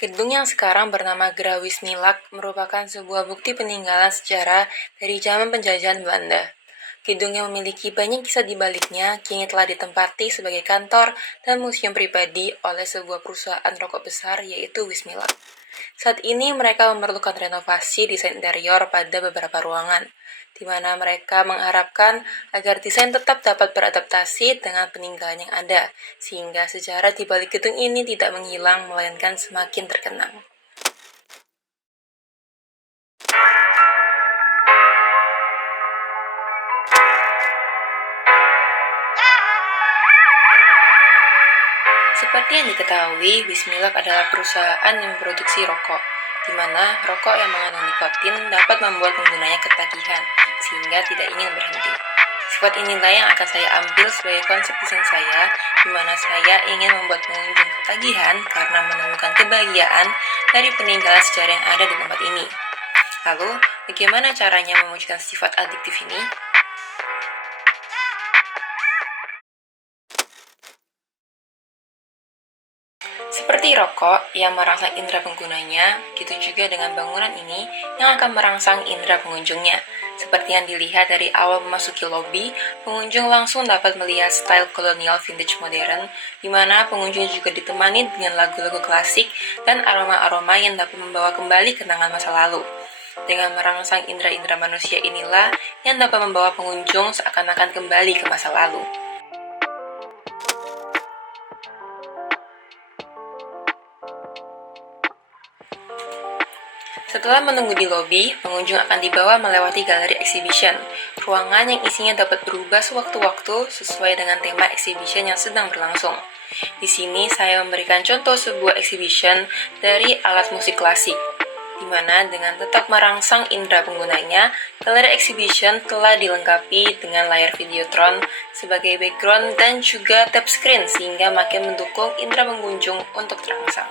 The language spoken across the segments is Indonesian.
Gedung yang sekarang bernama Gera Wismilak merupakan sebuah bukti peninggalan sejarah dari zaman penjajahan Belanda. Gedung yang memiliki banyak kisah di baliknya kini telah ditempati sebagai kantor dan museum pribadi oleh sebuah perusahaan rokok besar yaitu Wismilak. Saat ini mereka memerlukan renovasi desain interior pada beberapa ruangan, di mana mereka mengharapkan agar desain tetap dapat beradaptasi dengan peninggalan yang ada, sehingga sejarah di balik gedung ini tidak menghilang melainkan semakin terkenang. Seperti yang diketahui, Wismilak adalah perusahaan yang memproduksi rokok, di mana rokok yang mengandung nikotin dapat membuat penggunanya ketagihan, sehingga tidak ingin berhenti. Sifat inilah yang akan saya ambil sebagai konsep desain saya, di mana saya ingin membuat pengunjung ketagihan karena menemukan kebahagiaan dari peninggalan sejarah yang ada di tempat ini. Lalu, bagaimana caranya mewujudkan sifat adiktif ini? Seperti rokok yang merangsang indera penggunanya, begitu juga dengan bangunan ini yang akan merangsang indera pengunjungnya. Seperti yang dilihat dari awal memasuki lobi, pengunjung langsung dapat melihat style kolonial vintage modern, di mana pengunjung juga ditemani dengan lagu-lagu klasik dan aroma-aroma yang dapat membawa kembali kenangan masa lalu. Dengan merangsang indera-indera manusia inilah yang dapat membawa pengunjung seakan-akan kembali ke masa lalu. Setelah menunggu di lobi, pengunjung akan dibawa melewati galeri exhibition, ruangan yang isinya dapat berubah sewaktu-waktu sesuai dengan tema exhibition yang sedang berlangsung. Di sini saya memberikan contoh sebuah exhibition dari alat musik klasik, di mana dengan tetap merangsang indera penggunanya, galeri exhibition telah dilengkapi dengan layar videotron sebagai background dan juga tap screen sehingga makin mendukung indera pengunjung untuk terangsang.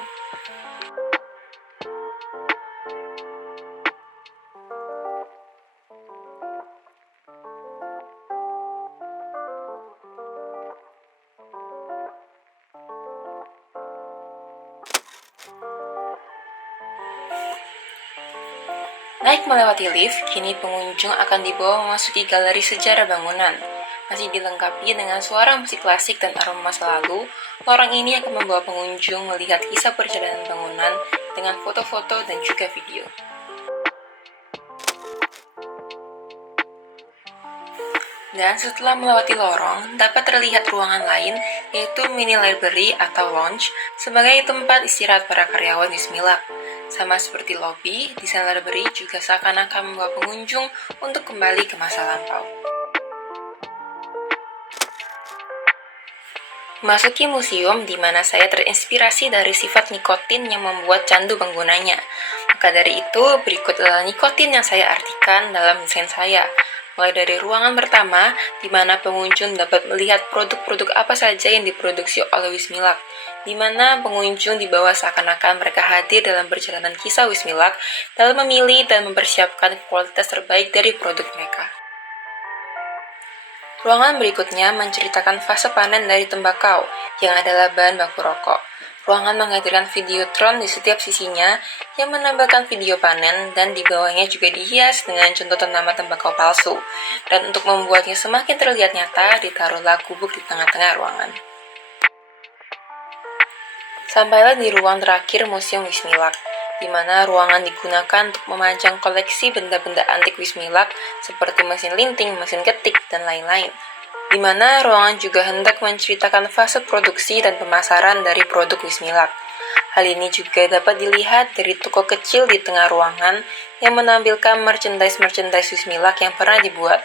Naik melewati lift, kini pengunjung akan dibawa memasuki galeri sejarah bangunan. Masih dilengkapi dengan suara musik klasik dan aroma masa lalu, lorong ini akan membawa pengunjung melihat kisah perjalanan bangunan dengan foto-foto dan juga video. Dan setelah melewati lorong, dapat terlihat ruangan lain, yaitu mini library atau lounge, sebagai tempat istirahat para karyawan Wismilak. Sama seperti lobi, desain library juga seakan-akan membawa pengunjung untuk kembali ke masa lampau. Masuki museum di mana saya terinspirasi dari sifat nikotin yang membuat candu penggunanya. Maka dari itu, berikut adalah nikotin yang saya artikan dalam desain saya. Mulai dari ruangan pertama, di mana pengunjung dapat melihat produk-produk apa saja yang diproduksi oleh Wismilak, di mana pengunjung dibawa seakan-akan mereka hadir dalam perjalanan kisah Wismilak dalam memilih dan mempersiapkan kualitas terbaik dari produk mereka. Ruangan berikutnya menceritakan fase panen dari tembakau, yang adalah bahan baku rokok. Ruangan menghadirkan videotron di setiap sisinya yang menambahkan video panen dan di bawahnya juga dihias dengan contoh tanaman tembakau palsu. Dan untuk membuatnya semakin terlihat nyata, ditaruhlah gubuk di tengah-tengah ruangan. Sampailah di ruang terakhir Museum Wismilak, di mana ruangan digunakan untuk memajang koleksi benda-benda antik Wismilak seperti mesin linting, mesin ketik, dan lain-lain. Di mana ruangan juga hendak menceritakan fase produksi dan pemasaran dari produk Wismilak. Hal ini juga dapat dilihat dari toko kecil di tengah ruangan yang menampilkan merchandise-merchandise Wismilak yang pernah dibuat.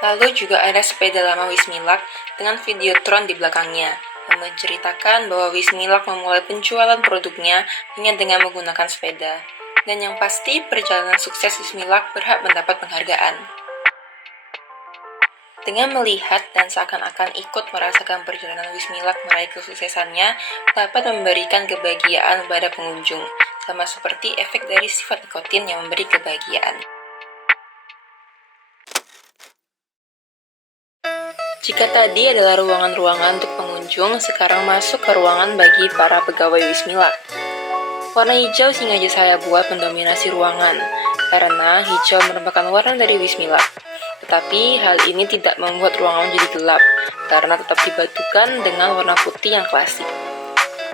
Lalu juga ada sepeda lama Wismilak dengan videotron di belakangnya, yang menceritakan bahwa Wismilak memulai penjualan produknya hanya dengan menggunakan sepeda. Dan yang pasti, perjalanan sukses Wismilak berhak mendapat penghargaan. Dengan melihat dan seakan-akan ikut merasakan perjalanan Wismilak meraih kesuksesannya dapat memberikan kebahagiaan pada pengunjung, sama seperti efek dari sifat nikotin yang memberi kebahagiaan. Jika tadi adalah ruangan-ruangan untuk pengunjung pengunjung sekarang masuk ke ruangan bagi para pegawai Wismilak. Warna hijau sengaja saya buat mendominasi ruangan, karena hijau merupakan warna dari Wismilak. Tetapi hal ini tidak membuat ruangan menjadi gelap, karena tetap dibadukan dengan warna putih yang klasik.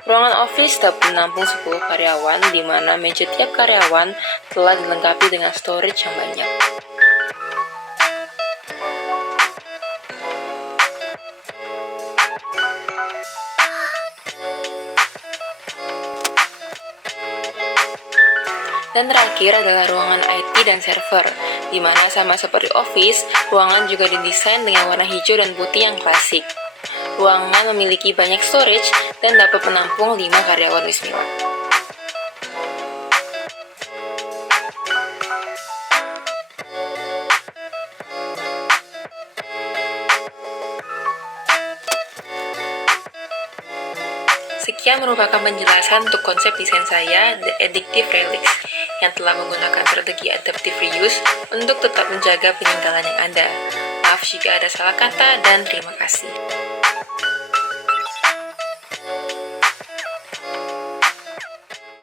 Ruangan office dapat menampung 10 karyawan, di mana meja tiap karyawan telah dilengkapi dengan storage yang banyak. Dan terakhir adalah ruangan IT dan server, di mana sama seperti office, ruangan juga didesain dengan warna hijau dan putih yang klasik. Ruangan memiliki banyak storage dan dapat menampung 5 karyawan Wismilak. Sekian merupakan penjelasan untuk konsep desain saya, The Addictive Relics, yang telah menggunakan strategi adaptive reuse untuk tetap menjaga peninggalan yang ada. Maaf jika ada salah kata dan terima kasih.